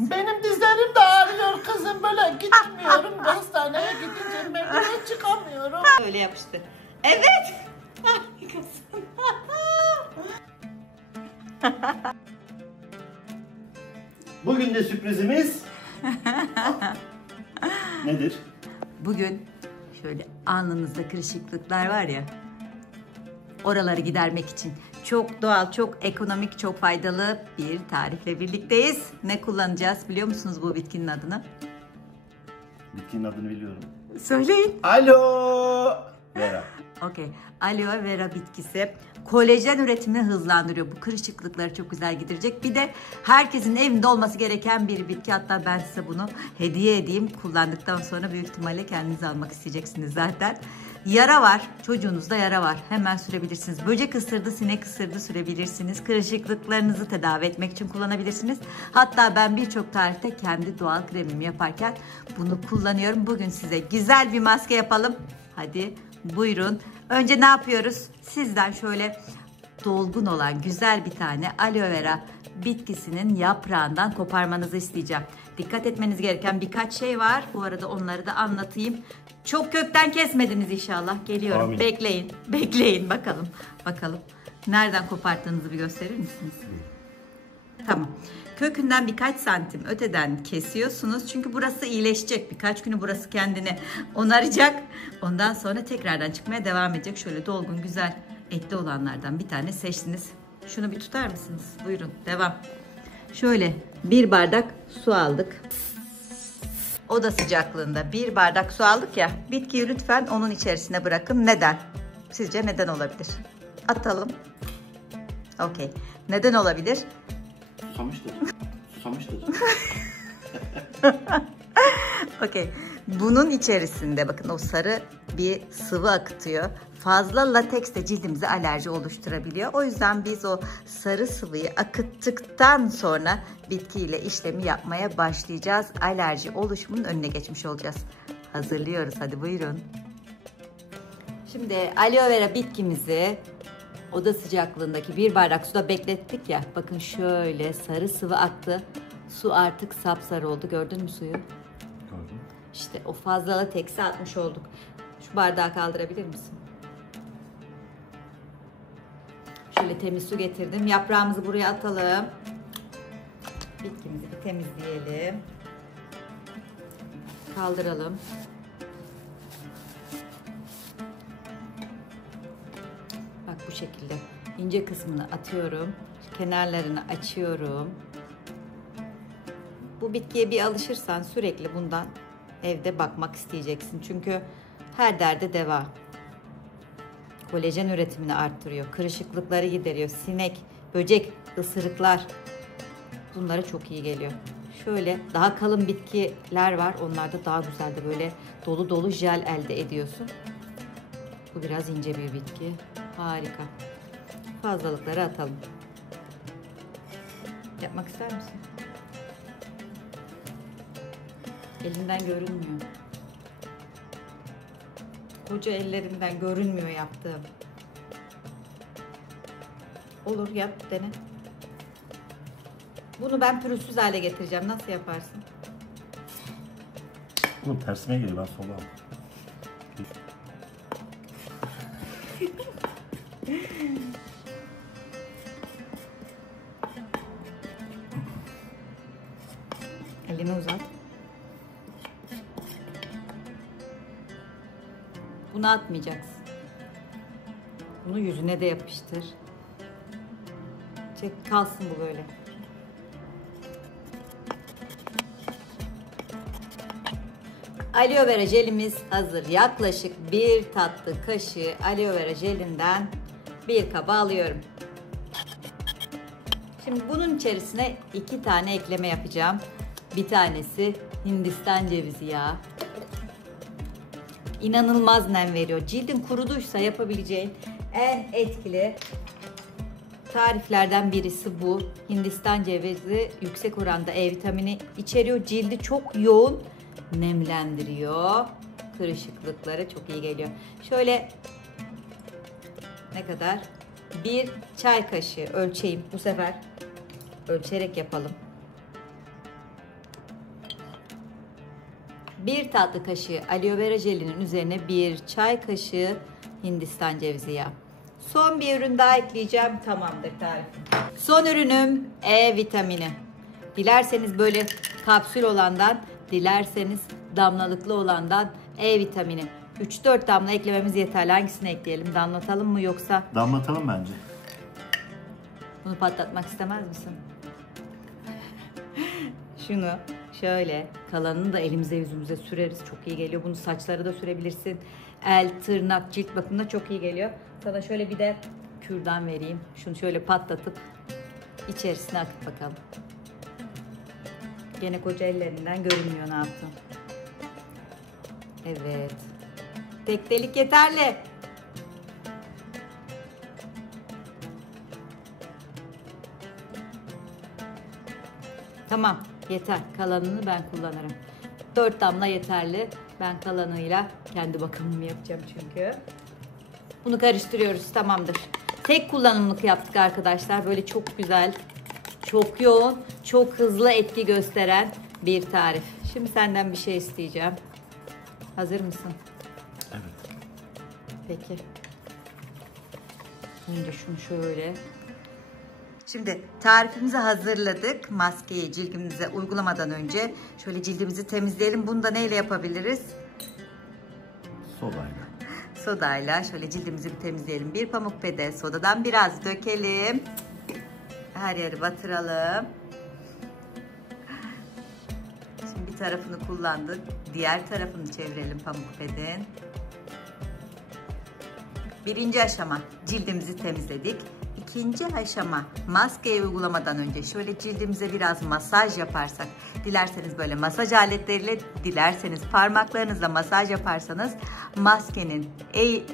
Benim dizlerim de ağrıyor kızım, böyle gidemiyorum. Hastaneye gidince merdiven çıkamıyorum. Öyle yapıştı. Evet. Harikasın. Bugün de sürprizimiz nedir? Bugün şöyle alnınızda kırışıklıklar var ya, oraları gidermek için çok doğal, çok ekonomik, çok faydalı bir tarifle birlikteyiz. Ne kullanacağız biliyor musunuz bu bitkinin adını? Bitkinin adını biliyorum. Söyleyin. Alo Vera. Okey. Aloe vera bitkisi kolajen üretimini hızlandırıyor. Bu kırışıklıkları çok güzel giderecek. Bir de herkesin evinde olması gereken bir bitki. Hatta ben size bunu hediye edeyim. Kullandıktan sonra büyük ihtimalle kendiniz almak isteyeceksiniz zaten. Yara var. Çocuğunuzda yara var. Hemen sürebilirsiniz. Böcek ısırdı, sinek ısırdı sürebilirsiniz. Kırışıklıklarınızı tedavi etmek için kullanabilirsiniz. Hatta ben birçok tarifte kendi doğal kremimi yaparken bunu kullanıyorum. Bugün size güzel bir maske yapalım. Hadi buyurun. Önce ne yapıyoruz? Sizden şöyle dolgun olan güzel bir tane aloe vera bitkisinin yaprağından koparmanızı isteyeceğim. Dikkat etmeniz gereken birkaç şey var. Bu arada onları da anlatayım. Çok kökten kesmediniz inşallah. Geliyorum. Amin. Bekleyin. Bekleyin bakalım. Bakalım. Nereden koparttığınızı bir gösterir misiniz? Tamam. Kökünden birkaç santim öteden kesiyorsunuz. Çünkü burası iyileşecek. Birkaç günü burası kendini onaracak. Ondan sonra tekrardan çıkmaya devam edecek. Şöyle dolgun, güzel, etli olanlardan bir tane seçtiniz. Şunu bir tutar mısınız? Buyurun. Devam. Şöyle bir bardak su aldık. Oda sıcaklığında bir bardak su aldık ya. Bitkiyi lütfen onun içerisine bırakın. Neden? Sizce neden olabilir? Atalım. Okey. Neden olabilir? Susamıştır. Susamıştır. Okey. Bunun içerisinde bakın o sarı bir sıvı akıtıyor. Fazla lateks de cildimize alerji oluşturabiliyor. O yüzden biz o sarı sıvıyı akıttıktan sonra bitkiyle işlemi yapmaya başlayacağız. Alerji oluşumunun önüne geçmiş olacağız. Hazırlıyoruz. Hadi buyurun. Şimdi aloe vera bitkimizi oda sıcaklığındaki bir bardak suda beklettik ya. Bakın şöyle sarı sıvı aktı. Su artık sapsarı oldu. Gördün mü suyu? Gördüm. İşte o fazla lateksi atmış olduk. Şu bardağı kaldırabilir misin? Şöyle temiz su getirdim. Yaprağımızı buraya atalım. Bitkimizi bir temizleyelim. Kaldıralım. Bak bu şekilde. İnce kısmını atıyorum. Kenarlarını açıyorum. Bu bitkiye bir alışırsan sürekli bundan evde bakmak isteyeceksin. Çünkü her derde deva. Kolajen üretimini arttırıyor. Kırışıklıkları gideriyor. Sinek, böcek, ısırıklar. Bunlara çok iyi geliyor. Şöyle daha kalın bitkiler var. Onlarda daha güzel de böyle dolu dolu jel elde ediyorsun. Bu biraz ince bir bitki. Harika. Fazlalıkları atalım. Yapmak ister misin? Elinden görünmüyor. Koca ellerinden görünmüyor yaptığım. Olur, yap, dene. Bunu ben pürüzsüz hale getireceğim. Nasıl yaparsın? Oğlum tersime geliyor, ben sola al. Elini uzat. Bunu atmayacaksın. Bunu yüzüne de yapıştır. Çek, kalsın bu böyle. Aloe vera jelimiz hazır. Yaklaşık bir tatlı kaşığı aloe vera jelinden bir kaba alıyorum. Şimdi bunun içerisine 2 tane ekleme yapacağım. Bir tanesi Hindistan cevizi yağı. İnanılmaz nem veriyor. Cildin kuruduysa yapabileceğin en etkili tariflerden birisi bu. Hindistan cevizi yüksek oranda E vitamini içeriyor. Cildi çok yoğun nemlendiriyor. Kırışıklıkları çok iyi geliyor. Şöyle ne kadar? 1 çay kaşığı ölçeyim. Bu sefer ölçerek yapalım. 1 tatlı kaşığı aloe vera jelinin üzerine 1 çay kaşığı Hindistan cevizi yağı. Son bir ürün daha ekleyeceğim. Tamamdır tarifim. Son ürünüm E vitamini. Dilerseniz böyle kapsül olandan, dilerseniz damlalıklı olandan E vitamini. 3-4 damla eklememiz yeterli. Hangisini ekleyelim? Damlatalım mı yoksa? Damlatalım bence. Bunu patlatmak istemez misin? Şunu şöyle, kalanını da elimize yüzümüze süreriz. Çok iyi geliyor. Bunu saçlara da sürebilirsin. El, tırnak, cilt bakımına çok iyi geliyor. Sana şöyle bir de kürdan vereyim. Şunu şöyle patlatıp içerisine akıt bakalım. Gene koca ellerinden görünmüyor ne yaptın. Evet. Tek delik yeterli. Tamam, yeter. Kalanını ben kullanırım. 4 damla yeterli. Ben kalanıyla kendi bakımımı yapacağım çünkü. Bunu karıştırıyoruz, tamamdır. Tek kullanımlık yaptık arkadaşlar. Böyle çok güzel, çok yoğun, çok hızlı etki gösteren bir tarif. Şimdi senden bir şey isteyeceğim. Hazır mısın? Evet. Peki. Önce şunu şöyle. Şimdi tarifimizi hazırladık. Maskeyi cildimize uygulamadan önce şöyle cildimizi temizleyelim. Bunu da neyle yapabiliriz? Sodayla. Sodayla şöyle cildimizi bir temizleyelim. Bir pamuk pede sodadan biraz dökelim. Her yeri batıralım. Şimdi bir tarafını kullandık. Diğer tarafını çevirelim pamuk pedin. Birinci aşama cildimizi temizledik. İkinci aşama maskeyi uygulamadan önce şöyle cildimize biraz masaj yaparsak, dilerseniz böyle masaj aletleriyle, dilerseniz parmaklarınızla masaj yaparsanız maskenin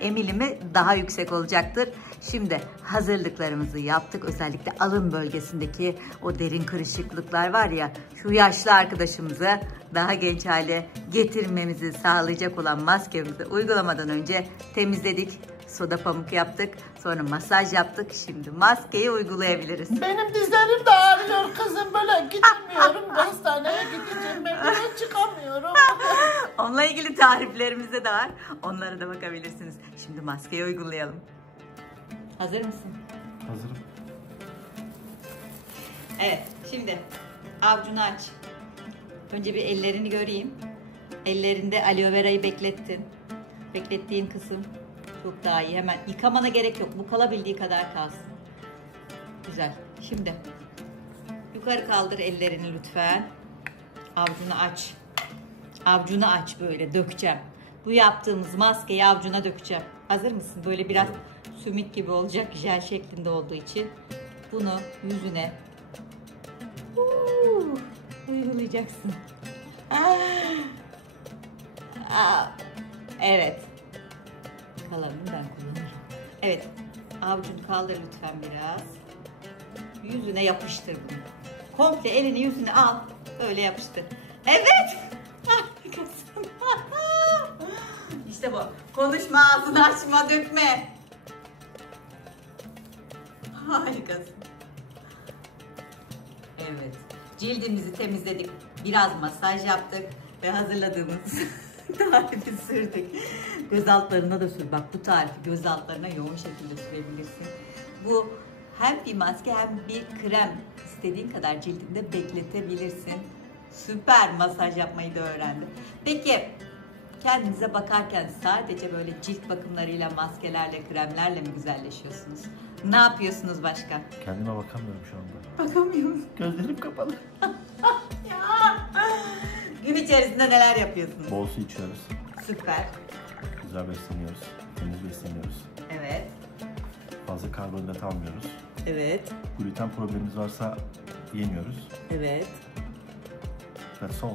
emilimi daha yüksek olacaktır. Şimdi hazırlıklarımızı yaptık. Özellikle alın bölgesindeki o derin kırışıklıklar var ya, şu yaşlı arkadaşımızı daha genç hale getirmemizi sağlayacak olan maskemizi uygulamadan önce temizledik. Soda pamuk yaptık. Sonra masaj yaptık. Şimdi maskeyi uygulayabiliriz. Benim dizlerim de ağrıyor kızım. Böyle gidemiyorum. Hastaneye gidince merdivene çıkamıyorum. Onunla ilgili tariflerimiz de var. Onlara da bakabilirsiniz. Şimdi maskeyi uygulayalım. Hazır mısın? Hazırım. Evet. Şimdi avucunu aç. Önce bir ellerini göreyim. Ellerinde aloe verayı beklettin. Beklettiğin kısım çok daha iyi. Hemen yıkamana gerek yok. Bu kalabildiği kadar kalsın. Güzel. Şimdi yukarı kaldır ellerini lütfen. Avucunu aç. Avucunu aç böyle. Dökeceğim. Bu yaptığımız maskeyi avucuna dökeceğim. Hazır mısın? Böyle biraz sümük gibi olacak. Jel şeklinde olduğu için. Bunu yüzüne uygulayacaksın. Evet. Kalanını ben kullanırım. Evet. Avucunu kaldır lütfen biraz. Yüzüne yapıştır bunu. Komple elini yüzüne al. Öyle yapıştır. Evet. Harikasın. İşte bu. Konuşma, ağzını açma, dökme. Harikasın. Evet. Cildimizi temizledik. Biraz masaj yaptık. Ve hazırladığımız tarifi sürdük. Göz altlarına da sür. Bak bu tarifi göz altlarına yoğun şekilde sürebilirsin. Bu hem bir maske hem bir krem. İstediğin kadar cildinde bekletebilirsin. Süper masaj yapmayı da öğrendim. Peki kendinize bakarken sadece böyle cilt bakımlarıyla, maskelerle, kremlerle mi güzelleşiyorsunuz? Ne yapıyorsunuz başka? Kendime bakamıyorum şu anda. Bakamıyor musun? Gözlerim kapalı. Gün içerisinde neler yapıyorsunuz? Bol su içiyoruz. Süper. Güzel besleniyoruz. Temiz besleniyoruz. Evet. Fazla karbonhidrat almıyoruz. Evet. Gluten problemimiz varsa yemiyoruz. Evet. That's all.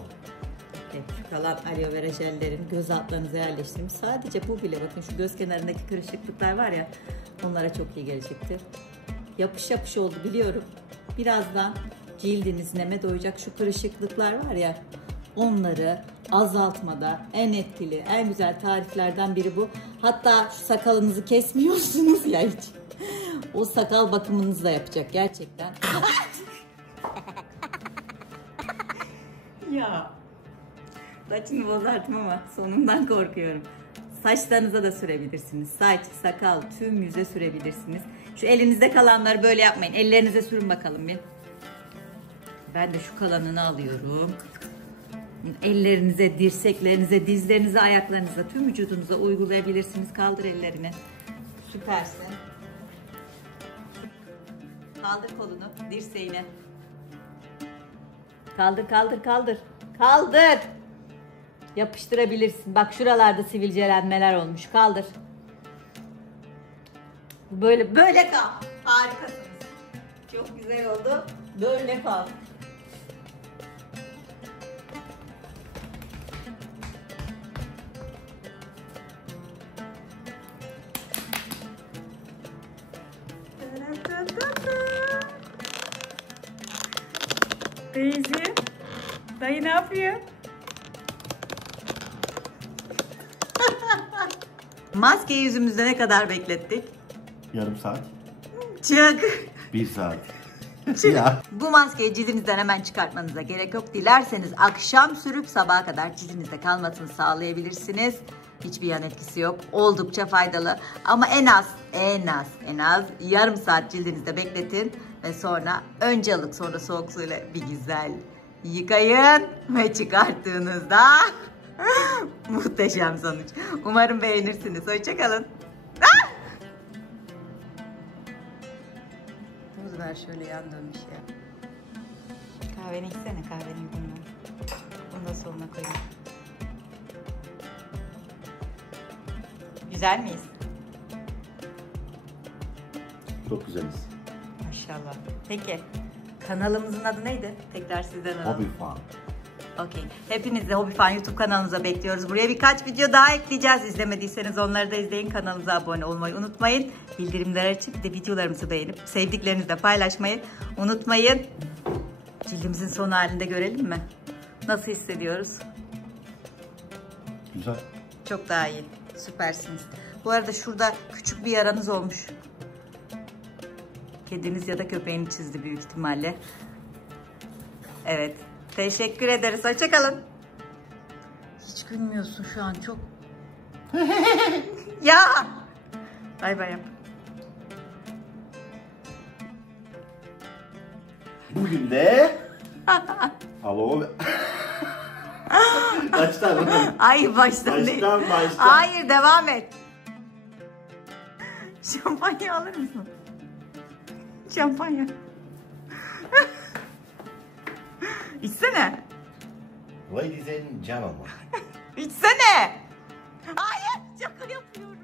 Evet, şu kalan aloe vera jellerin göz altlarınıza yerleştirdim. Sadece bu bile, bakın şu göz kenarındaki kırışıklıklar var ya, onlara çok iyi gelecektir. Yapış yapış oldu biliyorum. Birazdan cildiniz neme doyacak. Şu kırışıklıklar var ya, onları azaltmada en etkili, en güzel tariflerden biri bu. Hatta şu sakalınızı kesmiyorsunuz ya hiç. O sakal bakımınızı da yapacak gerçekten. Ya Saçını bozardım ama sonundan korkuyorum. Saçlarınıza da sürebilirsiniz. Saç, sakal, tüm yüze sürebilirsiniz. Şu elinizde kalanları böyle yapmayın. Ellerinize sürün bakalım bir. Ben de şu kalanını alıyorum. Ellerinize, dirseklerinize, dizlerinize, ayaklarınıza, tüm vücudunuza uygulayabilirsiniz. Kaldır ellerini. Süpersin. Kaldır kolunu, dirseğine. Kaldır, kaldır, kaldır. Kaldır. Yapıştırabilirsin. Bak şuralarda sivilcelenmeler olmuş. Kaldır. Böyle kal. Harikasınız. Çok güzel oldu. Böyle kal. Teyze, dayı ne yapıyor? Maskeyi yüzümüzde ne kadar beklettik? Yarım saat. Çık. 1 saat. Çık. Ya. Bu maskeyi cildinizden hemen çıkartmanıza gerek yok. Dilerseniz akşam sürüp sabaha kadar cildinizde kalmasını sağlayabilirsiniz. Hiçbir yan etkisi yok. Oldukça faydalı. Ama en az yarım saat cildinizde bekletin. Ve sonra önce ılık sonra soğuk suyla bir güzel yıkayın. Ve çıkarttığınızda muhteşem sonuç. Umarım beğenirsiniz. Hoşçakalın. Tuz ver şöyle yan dönmüş ya. Kahveni içsene, kahvenin bunu. Bunu da sonuna koyayım. Güzel miyiz? Çok güzeliz. Maşallah. Peki kanalımızın adı neydi? Tekrar sizden alalım. Hobby Fan. Okey. Hepinizi Hobby Fan YouTube kanalımıza bekliyoruz. Buraya birkaç video daha ekleyeceğiz. İzlemediyseniz onları da izleyin. Kanalımıza abone olmayı unutmayın. Bildirimleri açıp de videolarımızı beğenip sevdiklerinizle paylaşmayı unutmayın. Cildimizin son halinde görelim mi? Nasıl hissediyoruz? Güzel. Çok daha iyi. Süpersiniz. Bu arada şurada küçük bir yaranız olmuş. Kediniz ya da köpeğini çizdi büyük ihtimalle. Evet. Teşekkür ederiz. Hoşçakalın. Hiç gülmüyorsun şu an çok. Ya. Bay bay yap. Bugün de Alo. Baştan. Ay baştan değil. Baştan. Hayır devam et. Şampanya alır mısın? Şampanya. İçsene. Ladies and gentlemen. İçsene. Hayır şaka yapıyorum.